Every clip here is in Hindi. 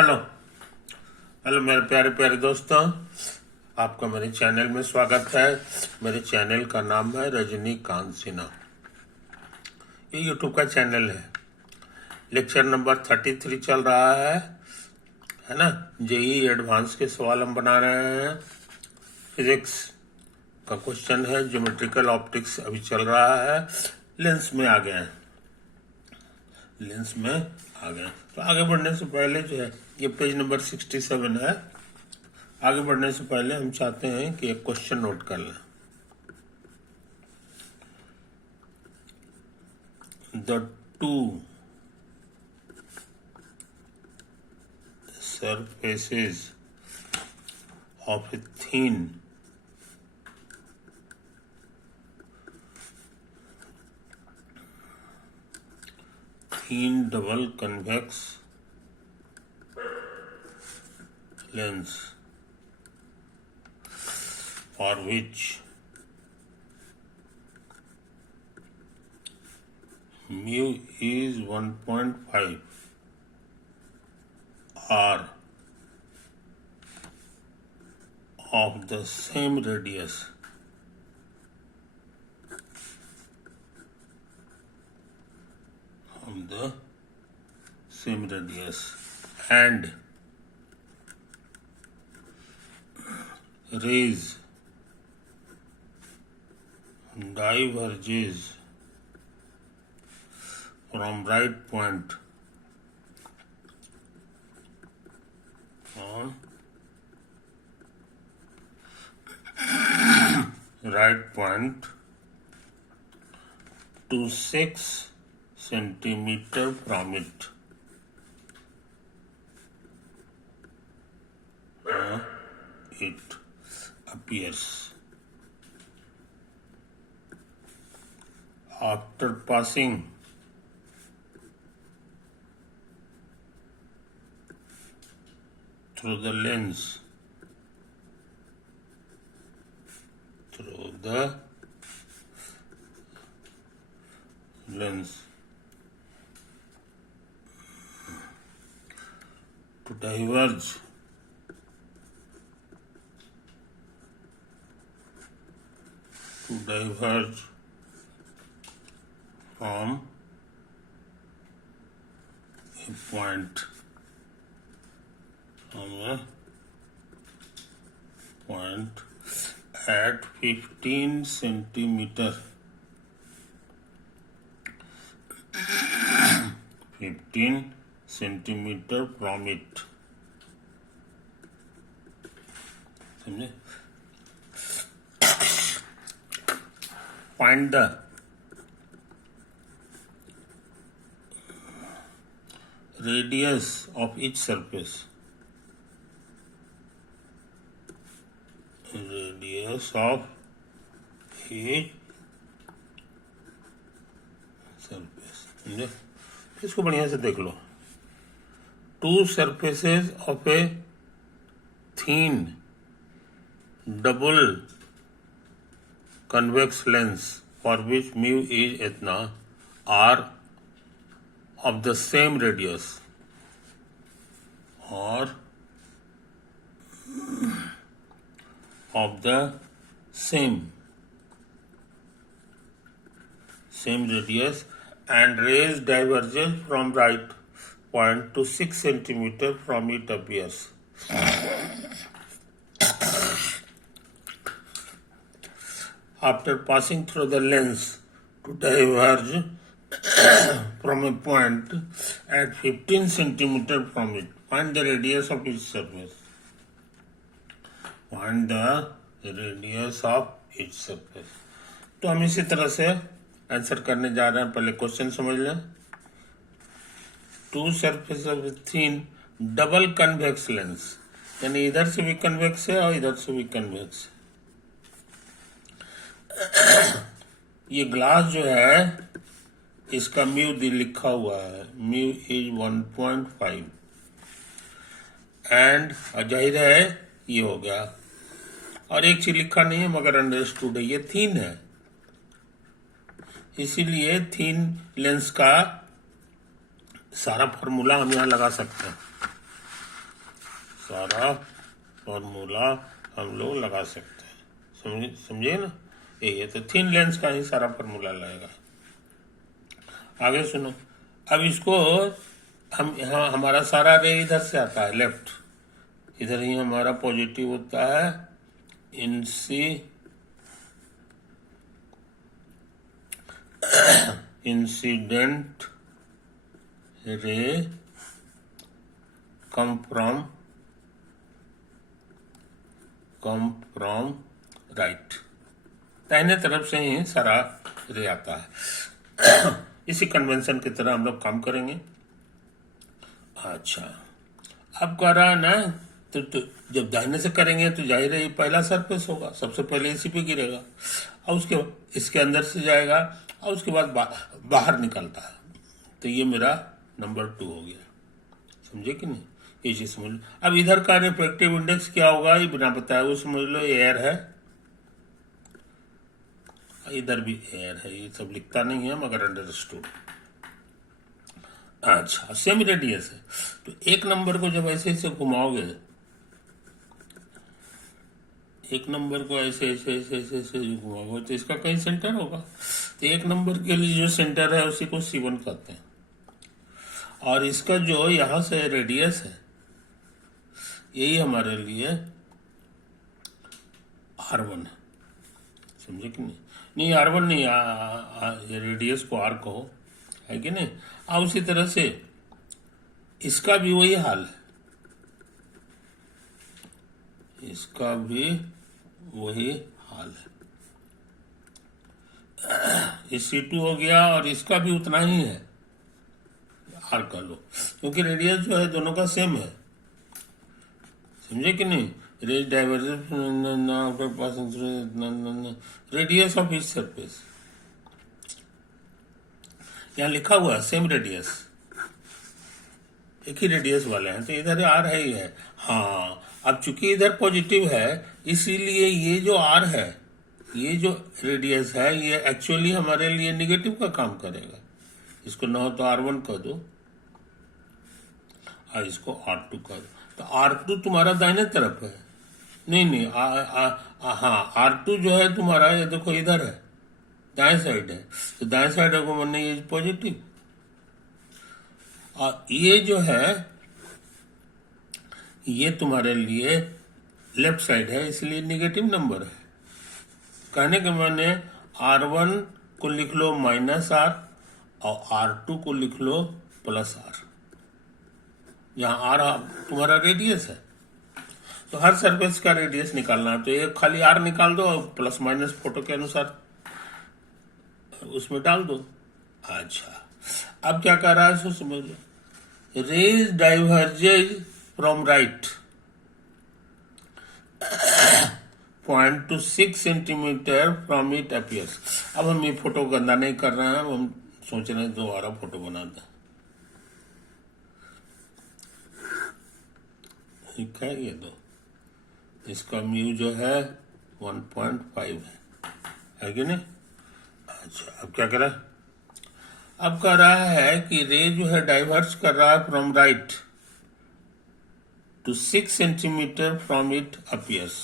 हेलो हेलो मेरे प्यारे प्यारे दोस्तों, आपका मेरे चैनल में स्वागत है। मेरे चैनल का नाम है रजनीकांत सिन्हा। ये यूट्यूब का चैनल है। लेक्चर नंबर 33 चल रहा है ना। जेई एडवांस के सवाल हम बना रहे हैं। फिजिक्स का क्वेश्चन है। ज्योमेट्रिकल ऑप्टिक्स अभी चल रहा है। लेंस में आ गए हैं। तो आगे बढ़ने से पहले जो है, ये पेज नंबर 67 है। आगे बढ़ने से पहले हम चाहते हैं कि एक क्वेश्चन नोट कर लें। The two surfaces of a thin double convex lens for which mu is 1.5 are of the same radius and rays diverges from right point to 6 centimeter from it. It appears after passing through the lens to diverge from a point at 15 centimeter 15 centimeter from it. समझे? Find the radius of each surface. समझे? इसको बढ़िया से देख लो। Two surfaces of a thin double convex lens for which mu is इतना are of the same radius or of the same radius and rays diverges from right point to 6 centimeter from it appears. After passing through the lens to diverge from a point at 15 centimeter from it. Find the radius of each surface. तो हम इसी तरह से आंसर करने जा रहे हैं। पहले क्वेश्चन समझ लें। Two surface of thin double convex lens, यानी इधर से भी कन्वेक्स है और इधर से भी कन्वेक्स है। ये ग्लास जो है, इसका म्यू लिखा हुआ है, म्यू इज 1.5 एंड जाहिर है ये हो गया। और एक चीज लिखा नहीं है मगर अंडरस्टूड है, ये थीन है, इसीलिए थीन लेंस का सारा फॉर्मूला हम यहाँ लगा सकते हैं। सारा फॉर्मूला हम लोग लगा सकते हैं। समझे ना? ये तो थिन लेंस का ही सारा फॉर्मूला लगेगा। आगे सुनो। अब इसको हम यहाँ हमारा सारा रे इधर से आता है लेफ्ट, इधर ही हमारा पॉजिटिव होता है incident ray come from right. दाहिने तरफ से ही सारा रे आता है। इसी कन्वेंशन की तरह हम लोग काम करेंगे। अच्छा, अब कह रहा है ना, तो जब दाहिने से करेंगे तो जाहिर है ये पहला सरफेस होगा, सबसे पहले इसी पे गिरेगा और उसके इसके अंदर से जाएगा और उसके बाद बाहर निकलता है। तो ये मेरा नंबर 2 हो गया। समझे कि नहीं? ये चीज समझ लो। अब इधर का रिफ्रैक्टिव इंडेक्स क्या होगा ये बिना बताए वो समझ लो, एयर है, इधर भी एयर है, ये सब लिखता नहीं है मगर अंडरस्टूड। अच्छा, सेम रेडियस है, तो एक नंबर को जब ऐसे ऐसे घुमाओगे, एक नंबर को ऐसे ऐसे ऐसे ऐसे ऐसे घुमाओगे तो इसका कहीं सेंटर होगा। तो एक नंबर के लिए जो सेंटर है उसी को C1 कहते हैं, और इसका जो यहां से रेडियस है यही हमारे लिए R1 है। समझे कि नहीं? नहीं, R1 नहीं, ये रेडियस को R कहो, है कि नहीं? अब उसी तरह से इसका भी वही हाल है, इसका भी वही हाल है। ये C2 हो गया और इसका भी उतना ही है, R कर लो, क्योंकि रेडियस जो है दोनों का सेम है। समझे कि नहीं? Rays divergence radius of each surface, यहाँ लिखा हुआ है सेम रेडियस, एक ही रेडियस वाले हैं, तो इधर R है ही है। हाँ, अब चूंकि इधर पॉजिटिव है इसीलिए ये जो R है, ये जो रेडियस है, ये एक्चुअली हमारे लिए निगेटिव का काम करेगा। इसको न हो तो R1 कर दो और इसको R2 कर दो, तो R2 तुम्हारा दाहिने तरफ है। नहीं नहीं, हाँ, R2 जो है तुम्हारा, ये देखो इधर है, दाएं साइड है, तो दाएं साइड को मानने ये पॉजिटिव, और ये जो है ये तुम्हारे लिए लेफ्ट साइड है, इसलिए निगेटिव नंबर है। कहने के माने R1 को लिख लो -R और R2 को लिख लो +R। यहाँ R तुम्हारा रेडियस है, तो हर सरफेस का रेडियस निकालना है, तो एक खाली R निकाल दो और प्लस माइनस फोटो के अनुसार उसमें डाल दो। अच्छा, अब क्या कर रहा है सो समझ लो। Rays diverges from right 0.6 centimetre from it appears. अब हम ये फोटो गंदा नहीं कर रहे हैं, हम सोच रहे हैं दोबारा फोटो बना दें। ठीक है, ये दो, इसका म्यू जो है 1.5 है कि नहीं? अच्छा, अब क्या करा? अब कह रहा है कि रे जो है डाइवर्स कर रहा है from right to 6 centimetre from it appears,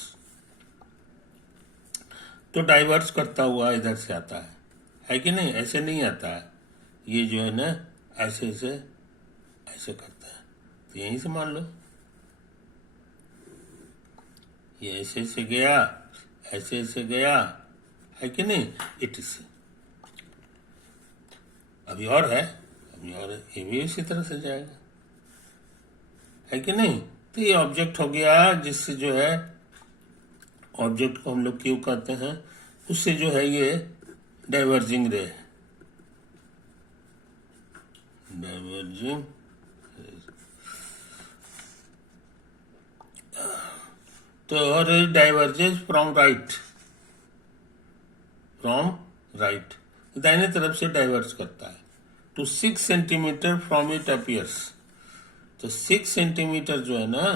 तो डाइवर्स करता हुआ इधर से आता है कि नहीं? ऐसे नहीं आता है, ये जो है ना ऐसे से ऐसे करता है, तो यहीं से मान लो ये ऐसे से गया, ऐसे से गया, है कि नहीं? इट से अभी और है, अभी और है, ये भी इसी तरह से जाएगा, है कि नहीं? तो ये ऑब्जेक्ट हो गया, जिससे जो है ऑब्जेक्ट को हम लोग क्यों कहते हैं, उससे जो है ये डाइवर्जिंग रे है, डाइवर्जिंग। तो रे डाइवर्जेस फ्रॉम राइट, दाहिने तरफ से डाइवर्ज करता है, to 6 centimetre from it appears. तो 6 सेंटीमीटर जो है ना,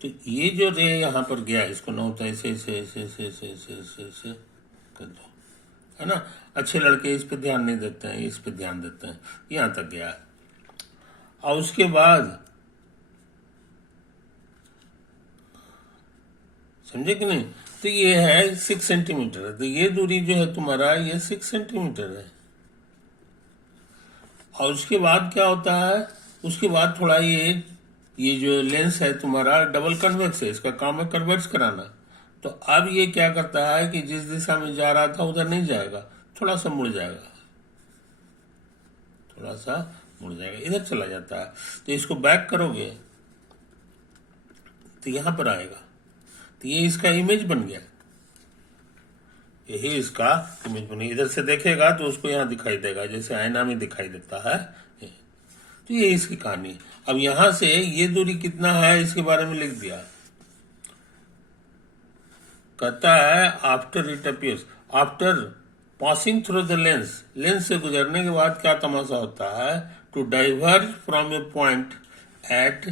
तो ये जो रे यहां पर गया, इसको ना होता है ऐसे ऐसे ऐसे ऐसे ऐसे ऐसे ऐसे ऐसे कर दो, है ना। अच्छे लड़के इस पे ध्यान नहीं देते हैं, इस पे ध्यान देते हैं। यहाँ तक गया है। और उसके बाद समझे कि नहीं, तो ये है 6 सेंटीमीटर। तो ये दूरी जो है तुम्हारा, ये 6 सेंटीमीटर है। और उसके बाद क्या होता है, उसके बाद थोड़ा ये जो लेंस है तुम्हारा डबल कन्वेक्स है, इसका काम है कन्वर्स कराना। तो अब ये क्या करता है कि जिस दिशा में जा रहा था उधर नहीं जाएगा, थोड़ा सा मुड़ जाएगा, थोड़ा सा मुड़ जाएगा, इधर चला जाता है। तो इसको बैक करोगे तो यहां पर आएगा। तो ये इसका इमेज बन गया, यही इसका इमेज बनी। इधर से देखेगा तो उसको यहाँ दिखाई देगा, जैसे आईना में दिखाई देता है। तो ये इसकी कहानी है। अब यहां से ये दूरी कितना है इसके बारे में लिख दिया। कहता है after it appears, after passing through the lens, lens से गुजरने के बाद क्या तमाशा होता है, to diverge from a point at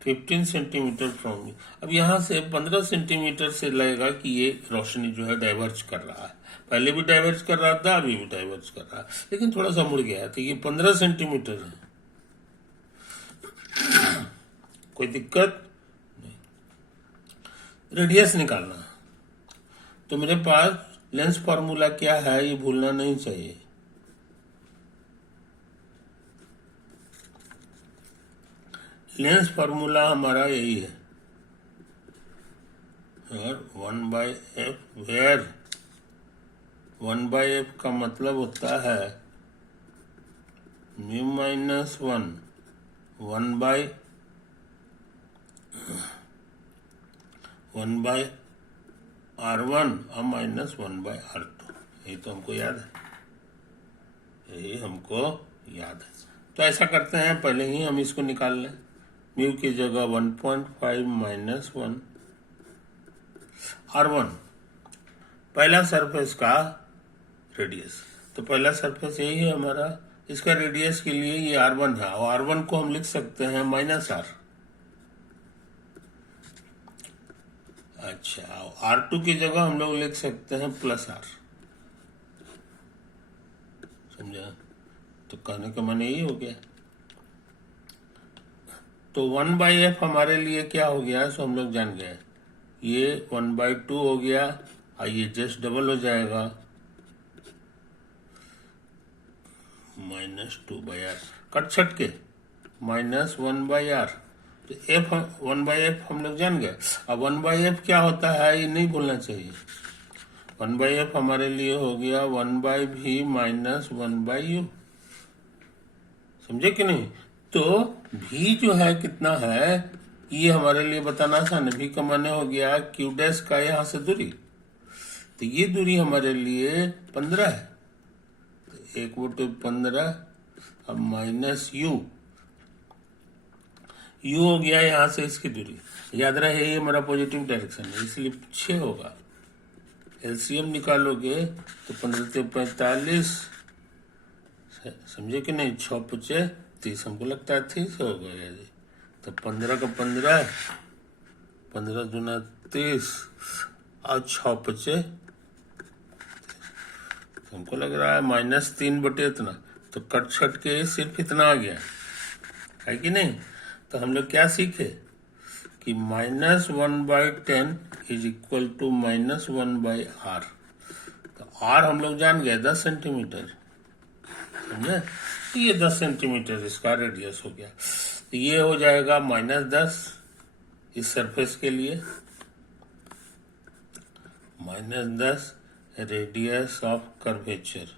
15 centimetre from you. अब यहां से 15 सेंटीमीटर से लगेगा कि ये रोशनी जो है डाइवर्ज कर रहा है। पहले भी डाइवर्ज कर रहा था, अभी भी डाइवर्ज कर रहा है, लेकिन थोड़ा सा मुड़ गया है। तो ये 15 सेंटीमीटर है, कोई दिक्कत नहीं। रेडियस निकालना, तो मेरे पास लेंस फॉर्मूला क्या है ये भूलना नहीं चाहिए। लेंस फॉर्मूला हमारा यही है, 1/f, वेयर 1/f का मतलब होता है म्यू माइनस 1 1/r1 और माइनस 1/r2। यही तो हमको याद है, यही हमको याद है। तो ऐसा करते हैं, पहले ही हम इसको निकाल लें। म्यू की जगह 1.5 माइनस 1 r1, पहला सरफेस का रेडियस। तो पहला सरफेस यही है हमारा, इसका रेडियस के लिए ये r1 है, और r1 को हम लिख सकते हैं -r। अच्छा, r2 की जगह हम लोग लिख सकते हैं +r। समझा? तो कहने का मन यही हो गया। तो 1/f हमारे लिए क्या हो गया, सो हम लोग जान गए। ये 1/2 हो गया, और ये जस्ट डबल हो जाएगा -2/r, कट छट के -1/r। तो f 1/f हम लोग जान गए। अब 1/f क्या होता है ये नहीं भूलना चाहिए। 1/f हमारे लिए हो गया 1/v माइनस 1/u। समझे कि नहीं? तो v जो है कितना है ये हमारे लिए बताना आसान है। v का माने हो गया q डैश का यहां से दूरी। तो ये दूरी हमारे लिए 15 है, तो 1/15 अब माइनस u हो गया यहां से इसकी दूरी। याद रहे ये हमारा पॉजिटिव डायरेक्शन है, इसलिए 6 होगा। एलसीएम निकालोगे तो 15 से 45, समझे कि नहीं, 6×5 30, हमको लगता है 30 हो गया जी। तो 15 का 15, 15 दूना 30 और 6×5, हमको लग रहा है -3 बटे इतना। तो कट छट के सिर्फ इतना आ गया है कि नहीं। तो हम लोग क्या सीखे कि -1/10 इज इक्वल टू -1/r। तो r हम लोग जान गए 10 सेंटीमीटर, समझे। तो ये 10 सेंटीमीटर इसका रेडियस हो गया। तो ये हो जाएगा -10 इस सरफेस के लिए, -10 रेडियस ऑफ कर्वेचर,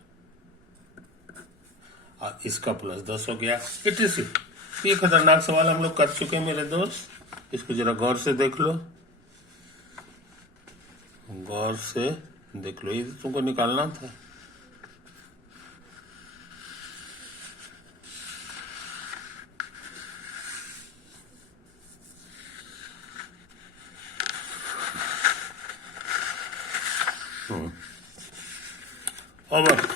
और इसका +10 हो गया। It is it. ये खतरनाक सवाल हम लोग कर चुके हैं मेरे दोस्त, इसको जरा गौर से देख लो, गौर से देख लो, ये तुमको निकालना था। ओवर।